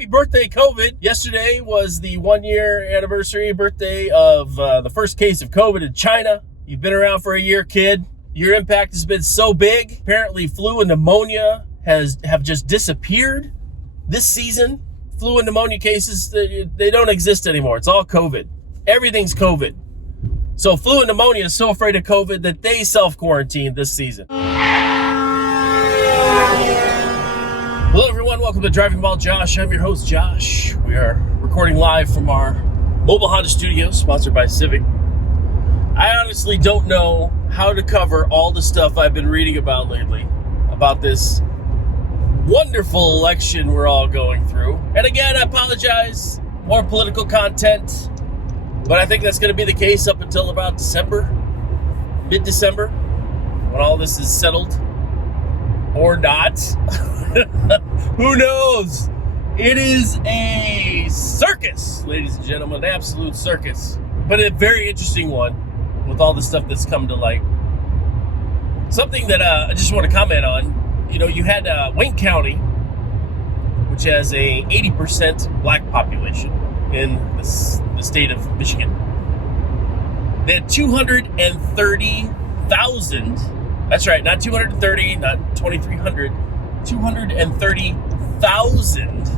Happy birthday, COVID. Yesterday was the 1-year anniversary birthday of the first case of COVID in China. You've been around for a year, kid. Your impact has been so big. Apparently flu and pneumonia have just disappeared this season. Flu and pneumonia cases, they don't exist anymore. It's all COVID. Everything's COVID. So flu and pneumonia is so afraid of COVID that they self-quarantined this season. Hello everyone, welcome to Driving While Josh. I'm your host, Josh. We are recording live from our mobile Honda studio, sponsored by Civic. I honestly don't know how to cover all the stuff I've been reading about lately, about this wonderful election we're all going through. And again, I apologize, more political content, but I think that's going to be the case up until about December, mid-December, when all this is settled. Or not. Who knows? It is a circus, ladies and gentlemen, an absolute circus. But a very interesting one with all the stuff that's come to light. Something that I just want to comment on. You know, you had Wayne County, which has a 80% black population in the state of Michigan. They had 230,000. That's right, not 230, not 2,300, 230,000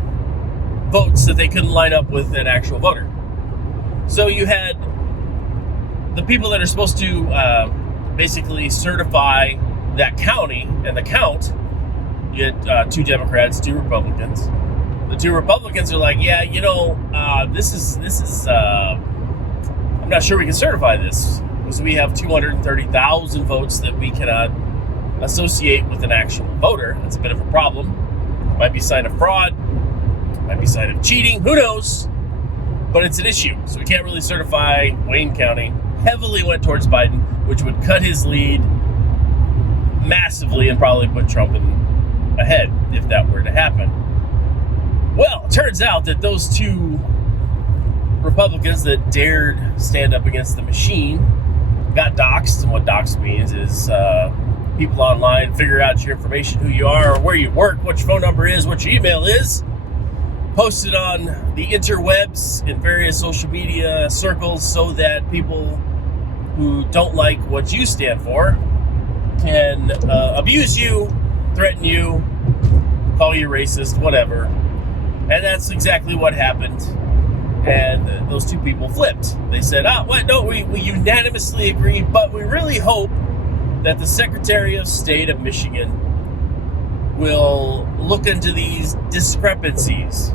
votes that they couldn't line up with an actual voter. So you had the people that are supposed to basically certify that county and the count. You had 2 Democrats, 2 Republicans. The 2 Republicans are like, yeah, you know, this is. I'm not sure we can certify this. Because we have 230,000 votes that we cannot associate with an actual voter. That's a bit of a problem. Might be a sign of fraud. Might be a sign of cheating. Who knows? But it's an issue. So we can't really certify Wayne County. Heavily went towards Biden, which would cut his lead massively and probably put Trump ahead if that were to happen. Well, it turns out that those 2 Republicans that dared stand up against the machine got doxxed, and what doxxed means is people online figure out your information, who you are, or where you work, what your phone number is, what your email is, posted on the interwebs in various social media circles so that people who don't like what you stand for can abuse you, threaten you, call you racist, whatever. And that's exactly what happened. And those 2 people flipped. They said, we unanimously agree, but we really hope that the Secretary of State of Michigan will look into these discrepancies.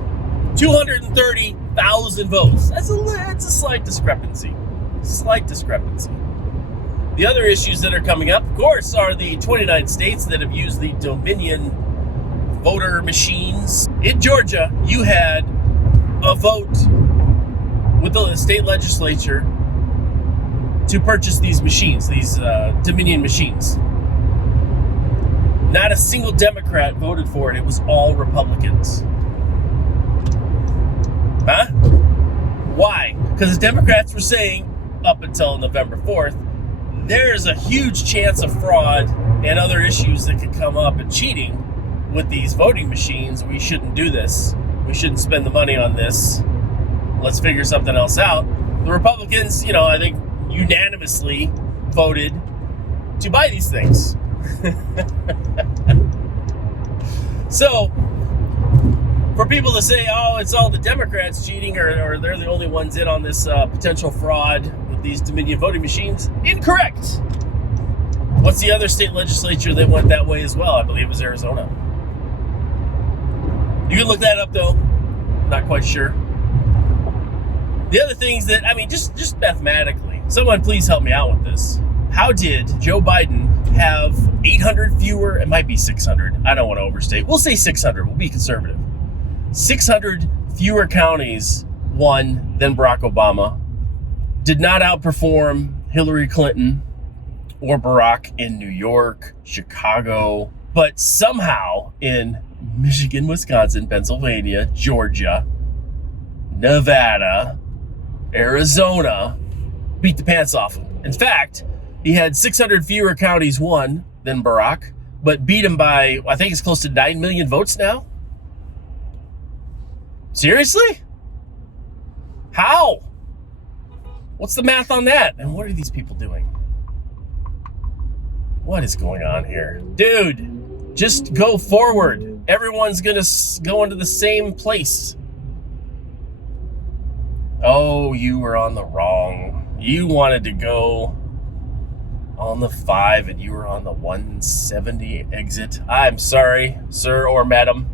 230,000 votes. That's a slight discrepancy. Slight discrepancy. The other issues that are coming up, of course, are the 29 states that have used the Dominion voter machines. In Georgia, you had a vote with the state legislature to purchase these machines, these Dominion machines. Not a single Democrat voted for it. It was all Republicans. Huh? Why? Because the Democrats were saying, up until November 4th, there's a huge chance of fraud and other issues that could come up and cheating with these voting machines. We shouldn't do this. We shouldn't spend the money on this. Let's figure something else out. The Republicans, I think unanimously voted to buy these things. So, for people to say, it's all the Democrats cheating or they're the only ones in on this potential fraud with these Dominion voting machines, incorrect. What's the other state legislature that went that way as well? I believe it was Arizona. You can look that up, though. Not quite sure. The other things that, just mathematically, someone please help me out with this. How did Joe Biden have 800 fewer, it might be 600, I don't want to overstate. We'll say 600, we'll be conservative. 600 fewer counties won than Barack Obama. Did not outperform Hillary Clinton or Barack in New York, Chicago, but somehow in Michigan, Wisconsin, Pennsylvania, Georgia, Nevada, Arizona, beat the pants off him. In fact, he had 600 fewer counties won than Barack, but beat him by, I think it's close to 9 million votes now. Seriously? How? What's the math on that? And what are these people doing? What is going on here? Dude, just go forward. Everyone's going to go into the same place. Oh, you were on the wrong. You wanted to go on the 5 and you were on the 170 exit. I'm sorry, sir or madam.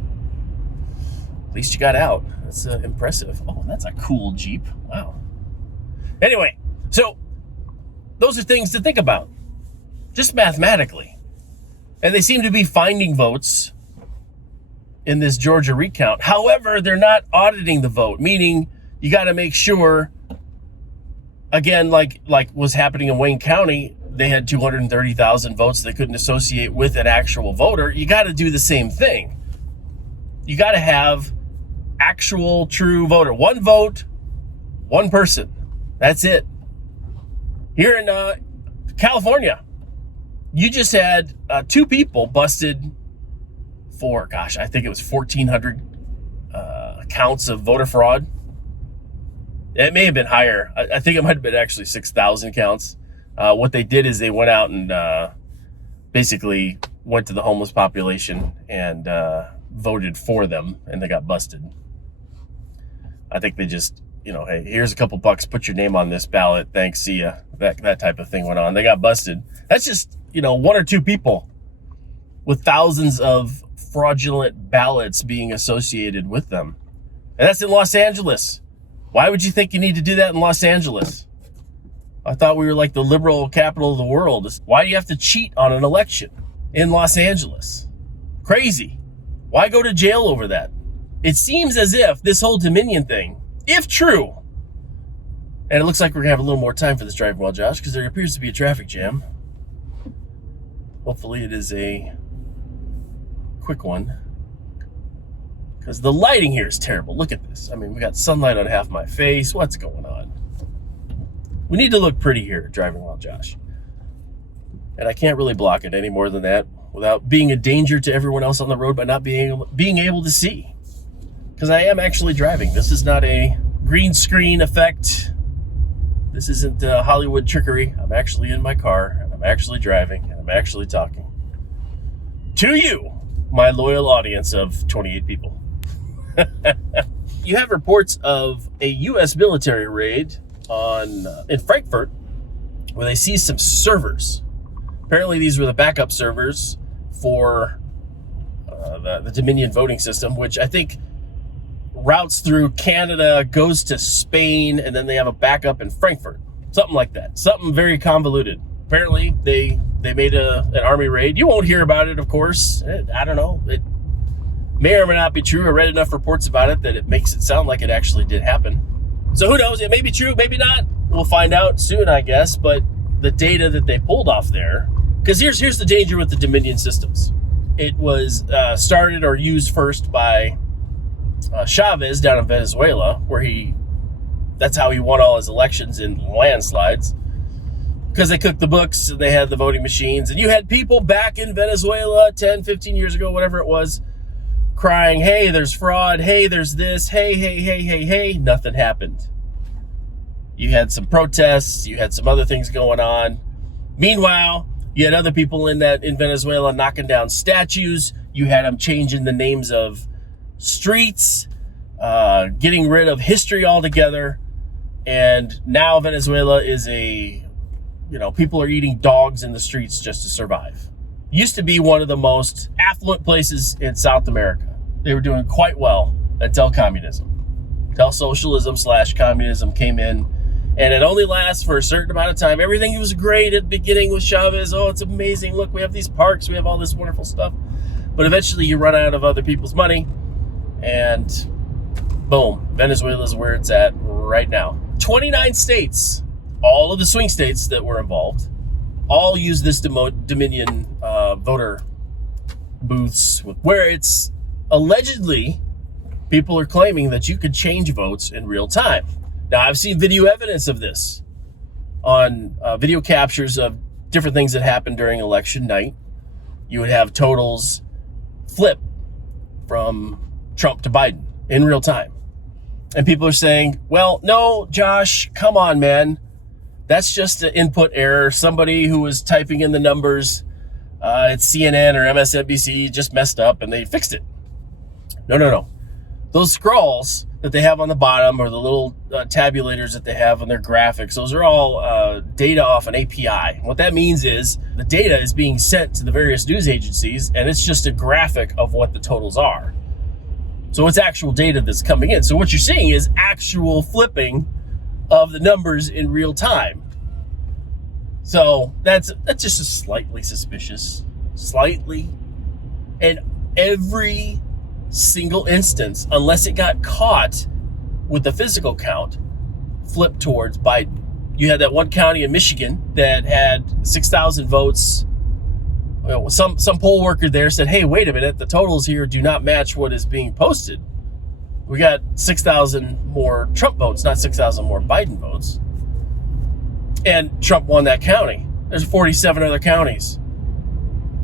At least you got out. That's impressive. Oh, that's a cool Jeep. Wow. Anyway, so those are things to think about, just mathematically. And they seem to be finding votes in this Georgia recount. However, they're not auditing the vote, meaning you got to make sure, again, like was happening in Wayne County, they had 230,000 votes they couldn't associate with an actual voter. You got to do the same thing. You got to have actual true voter. One vote, one person. That's it. Here in California, you just had 2 people busted for, gosh, I think it was 1,400 counts of voter fraud. It may have been higher. I think it might have been actually 6,000 counts. What they did is they went out and basically went to the homeless population and voted for them, and they got busted. I think they just, hey, here's a couple bucks, put your name on this ballot, thanks, see ya. That type of thing went on. They got busted. That's just, 1 or 2 people with thousands of fraudulent ballots being associated with them. And that's in Los Angeles. Why would you think you need to do that in Los Angeles? I thought we were like the liberal capital of the world. Why do you have to cheat on an election in Los Angeles? Crazy. Why go to jail over that? It seems as if this whole Dominion thing, if true, and it looks like we're going to have a little more time for this driving while Josh, because there appears to be a traffic jam. Hopefully it is a quick one, because the lighting here is terrible. Look at this. I mean, we got sunlight on half my face. What's going on? We need to look pretty here, driving while Josh. And I can't really block it any more than that without being a danger to everyone else on the road by not being able to see. Because I am actually driving. This is not a green screen effect. This isn't Hollywood trickery. I'm actually in my car, and I'm actually driving, and I'm actually talking to you, my loyal audience of 28 people. You have reports of a U.S. military raid in Frankfurt where they seized some servers. Apparently these were the backup servers for the Dominion voting system, which I think routes through Canada, goes to Spain, and then they have a backup in Frankfurt. Something like that. Something very convoluted. Apparently they made an army raid. You won't hear about it, of course. I don't know. It may or may not be true. I read enough reports about it that it makes it sound like it actually did happen. So who knows? It may be true, maybe not. We'll find out soon, I guess. But the data that they pulled off there, because here's the danger with the Dominion systems. It was started or used first by Chavez down in Venezuela, where that's how he won all his elections in landslides, because they cooked the books and they had the voting machines. And you had people back in Venezuela 10, 15 years ago, whatever it was, crying, hey, there's fraud, hey, there's this, hey, nothing happened. You had some protests, you had some other things going on. Meanwhile, you had other people in Venezuela knocking down statues. You had them changing the names of streets, getting rid of history altogether. And now Venezuela is people are eating dogs in the streets just to survive. Used to be one of the most affluent places in South America. They were doing quite well until communism. Until socialism / communism came in. And it only lasts for a certain amount of time. Everything was great at the beginning with Chavez. Oh, it's amazing. Look, we have these parks. We have all this wonderful stuff. But eventually you run out of other people's money. And boom, Venezuela's where it's at right now. 29 states, all of the swing states that were involved, all use this Dominion voter booths, where it's allegedly, people are claiming that you could change votes in real time. Now, I've seen video evidence of this on video captures of different things that happened during election night. You would have totals flip from Trump to Biden in real time. And people are saying, well, no, Josh, come on, man. That's just an input error. Somebody who was typing in the numbers at CNN or MSNBC just messed up and they fixed it. No. Those scrolls that they have on the bottom or the little tabulators that they have on their graphics, those are all data off an API. What that means is the data is being sent to the various news agencies, and it's just a graphic of what the totals are. So it's actual data that's coming in. So what you're seeing is actual flipping of the numbers in real time. So that's just a slightly suspicious. Slightly. And every single instance, unless it got caught with the physical count, flipped towards Biden. You had that one county in Michigan that had 6,000 votes. Well, some poll worker there said, hey, wait a minute, the totals here do not match what is being posted. We got 6,000 more Trump votes, not 6,000 more Biden votes. And Trump won that county. There's 47 other counties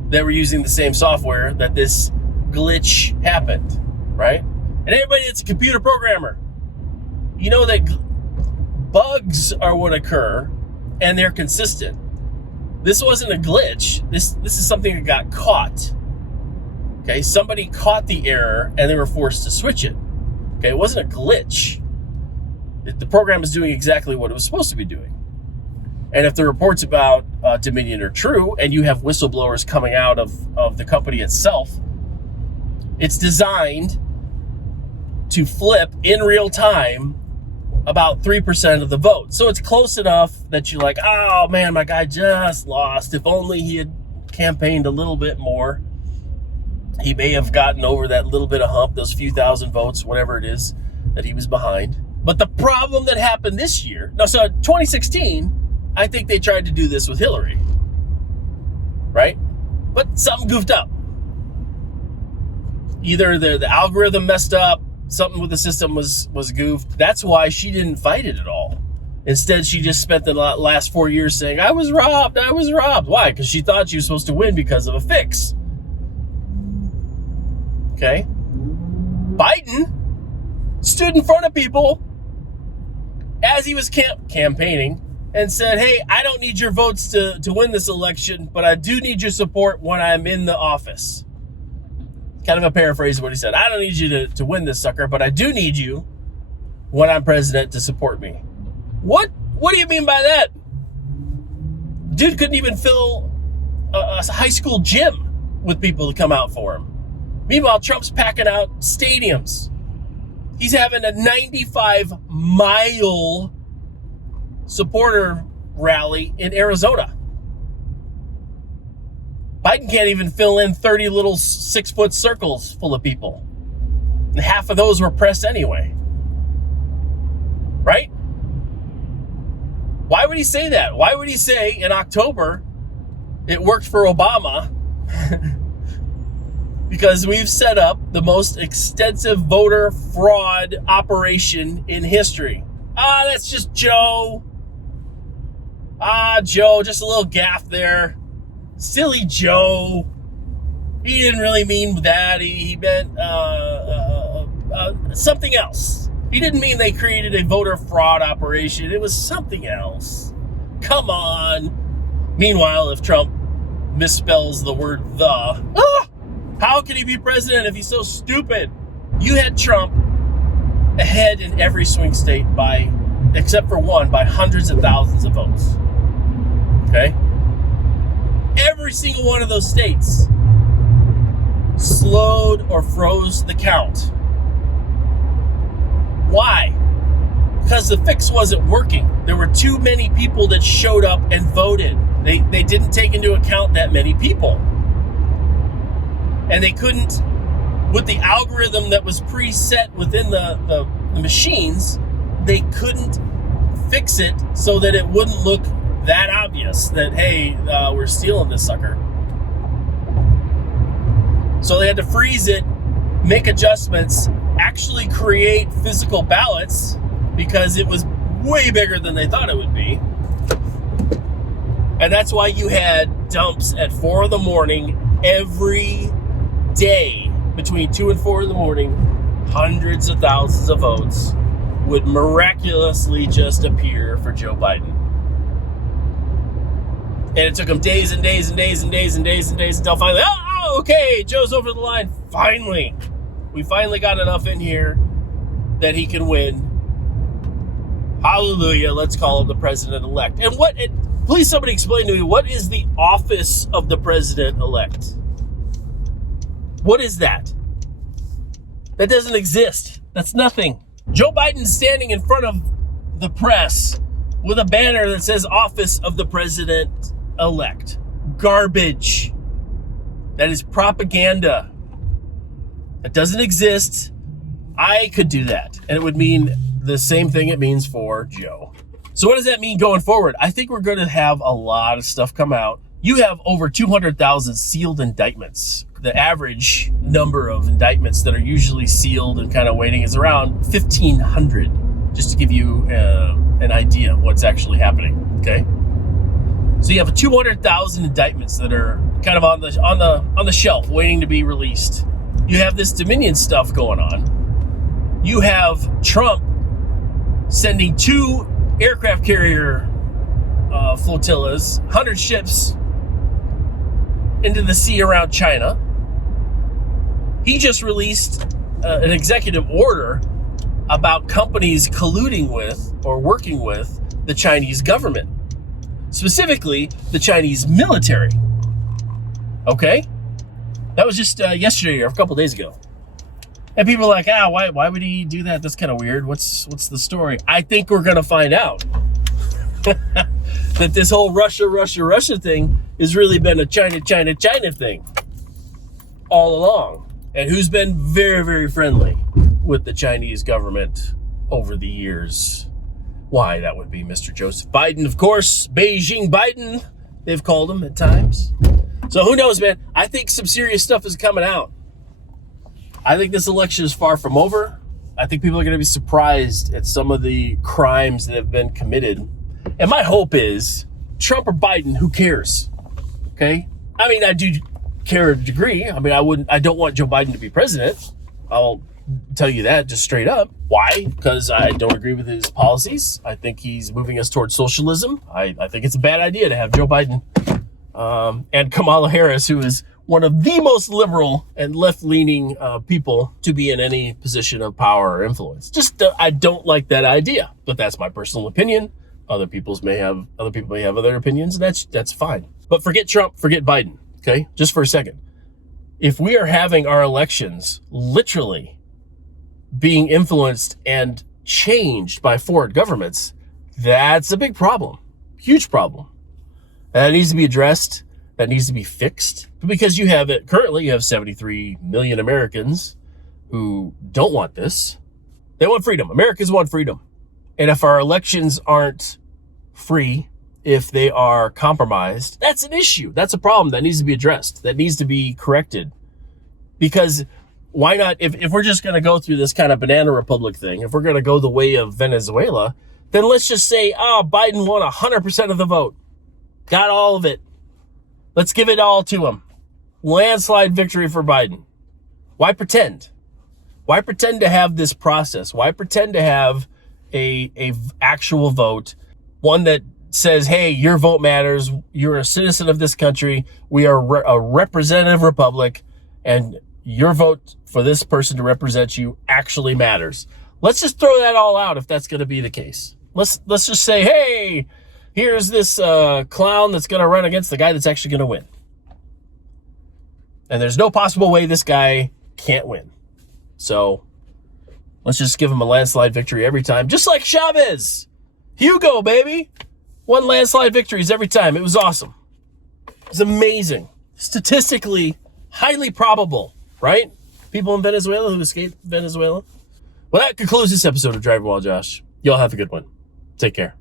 that were using the same software that this glitch happened, right? And anybody that's a computer programmer, you know that bugs are what occur and they're consistent. This wasn't a glitch. This is something that got caught. Okay, somebody caught the error and they were forced to switch it. Okay, it wasn't a glitch. The program is doing exactly what it was supposed to be doing. And if the reports about Dominion are true and you have whistleblowers coming out of the company itself, it's designed to flip in real time about 3% of the vote. So it's close enough that you're like, oh man, my guy just lost. If only he had campaigned a little bit more, he may have gotten over that little bit of hump, those few thousand votes, whatever it is that he was behind. But the problem that happened this year, 2016, I think they tried to do this with Hillary, right? But something goofed up. Either the algorithm messed up, something with the system was goofed. That's why she didn't fight it at all. Instead, she just spent the last 4 years saying, I was robbed. Why? Because she thought she was supposed to win because of a fix. Okay? Biden stood in front of people as he was campaigning and said, hey, I don't need your votes to win this election, but I do need your support when I'm in the office. Kind of a paraphrase of what he said. I don't need you to win this sucker, but I do need you when I'm president to support me. What do you mean by that? Dude couldn't even fill a high school gym with people to come out for him. Meanwhile, Trump's packing out stadiums. He's having a 95-mile supporter rally in Arizona. Biden can't even fill in 30 little 6-foot circles full of people. And half of those were pressed anyway. Right? Why would he say that? Why would he say in October it worked for Obama? Because we've set up the most extensive voter fraud operation in history. That's just Joe. Joe, just a little gaffe there. Silly Joe. He didn't really mean that. He meant something else. He didn't mean they created a voter fraud operation. It was something else. Come on. Meanwhile, if Trump misspells the word the, how can he be president if he's so stupid? You had Trump ahead in every swing state except for one, by hundreds of thousands of votes. Okay? Every single one of those states slowed or froze the count. Why? Because the fix wasn't working. There were too many people that showed up and voted. They didn't take into account that many people. And they couldn't, with the algorithm that was preset within the machines, they couldn't fix it so that it wouldn't look that obvious that, hey, we're stealing this sucker. So they had to freeze it, make adjustments, actually create physical ballots because it was way bigger than they thought it would be. And that's why you had dumps at 4 a.m. every day between 2 and 4 a.m, hundreds of thousands of votes would miraculously just appear for Joe Biden. And it took him days and days and days and days and days and days until finally, okay, Joe's over the line. Finally. We finally got enough in here that he can win. Hallelujah. Let's call him the president-elect. And please somebody explain to me, what is the office of the president-elect? What is that? That doesn't exist. That's nothing. Joe Biden's standing in front of the press with a banner that says office of the president-elect. Garbage. That is propaganda. That doesn't exist. I could do that. And it would mean the same thing it means for Joe. So what does that mean going forward? I think we're going to have a lot of stuff come out. You have over 200,000 sealed indictments. The average number of indictments that are usually sealed and kind of waiting is around 1,500, just to give you an idea of what's actually happening, okay? So you have 200,000 indictments that are kind of on the shelf waiting to be released. You have this Dominion stuff going on. You have Trump sending 2 aircraft carrier flotillas, 100 ships into the sea around China. He just released an executive order about companies colluding with or working with the Chinese government, specifically the Chinese military. Okay? That was just yesterday or a couple days ago. And people are like, why would he do that? That's kind of weird. What's the story? I think we're going to find out that this whole Russia thing has really been a China thing all along. And who's been very, very friendly with the Chinese government over the years? Why, that would be Mr. Joseph Biden, of course. Beijing Biden, they've called him at times. So who knows, man? I think some serious stuff is coming out. I think this election is far from over. I think people are going to be surprised at some of the crimes that have been committed. And my hope is Trump or Biden, who cares? Okay? I mean, I do care to a degree. I mean, I don't want Joe Biden to be president. I'll tell you that just straight up. Why? Because I don't agree with his policies. I think he's moving us towards socialism. I think it's a bad idea to have Joe Biden and Kamala Harris, who is one of the most liberal and left-leaning people to be in any position of power or influence. Just I don't like that idea, but that's my personal opinion. Other people may have other opinions, and that's fine. But forget Trump, forget Biden. Okay, just for a second. If we are having our elections literally being influenced and changed by foreign governments, that's a big problem, huge problem. That needs to be addressed. That needs to be fixed, because currently you have 73 million Americans who don't want this. They want freedom. Americans want freedom. And if our elections aren't free, if they are compromised, that's an issue. That's a problem that needs to be addressed. That needs to be corrected. Because why not, if we're just going to go through this kind of banana republic thing, if we're going to go the way of Venezuela, then let's just say, Biden won 100% of the vote. Got all of it. Let's give it all to him. Landslide victory for Biden. Why pretend? Why pretend to have this process? Why pretend to have a actual vote, one that says, hey, your vote matters. You're a citizen of this country. We are a representative republic, and your vote for this person to represent you actually matters. Let's just throw that all out if that's going to be the case. Let's just say, hey, here's this clown that's going to run against the guy that's actually going to win. And there's no possible way this guy can't win. So let's just give him a landslide victory every time. Just like Chavez. Hugo, baby. Won landslide victories every time. It was awesome. It was amazing. Statistically, highly probable, right? People in Venezuela who escaped Venezuela. Well, that concludes this episode of Driving While Josh. Y'all have a good one. Take care.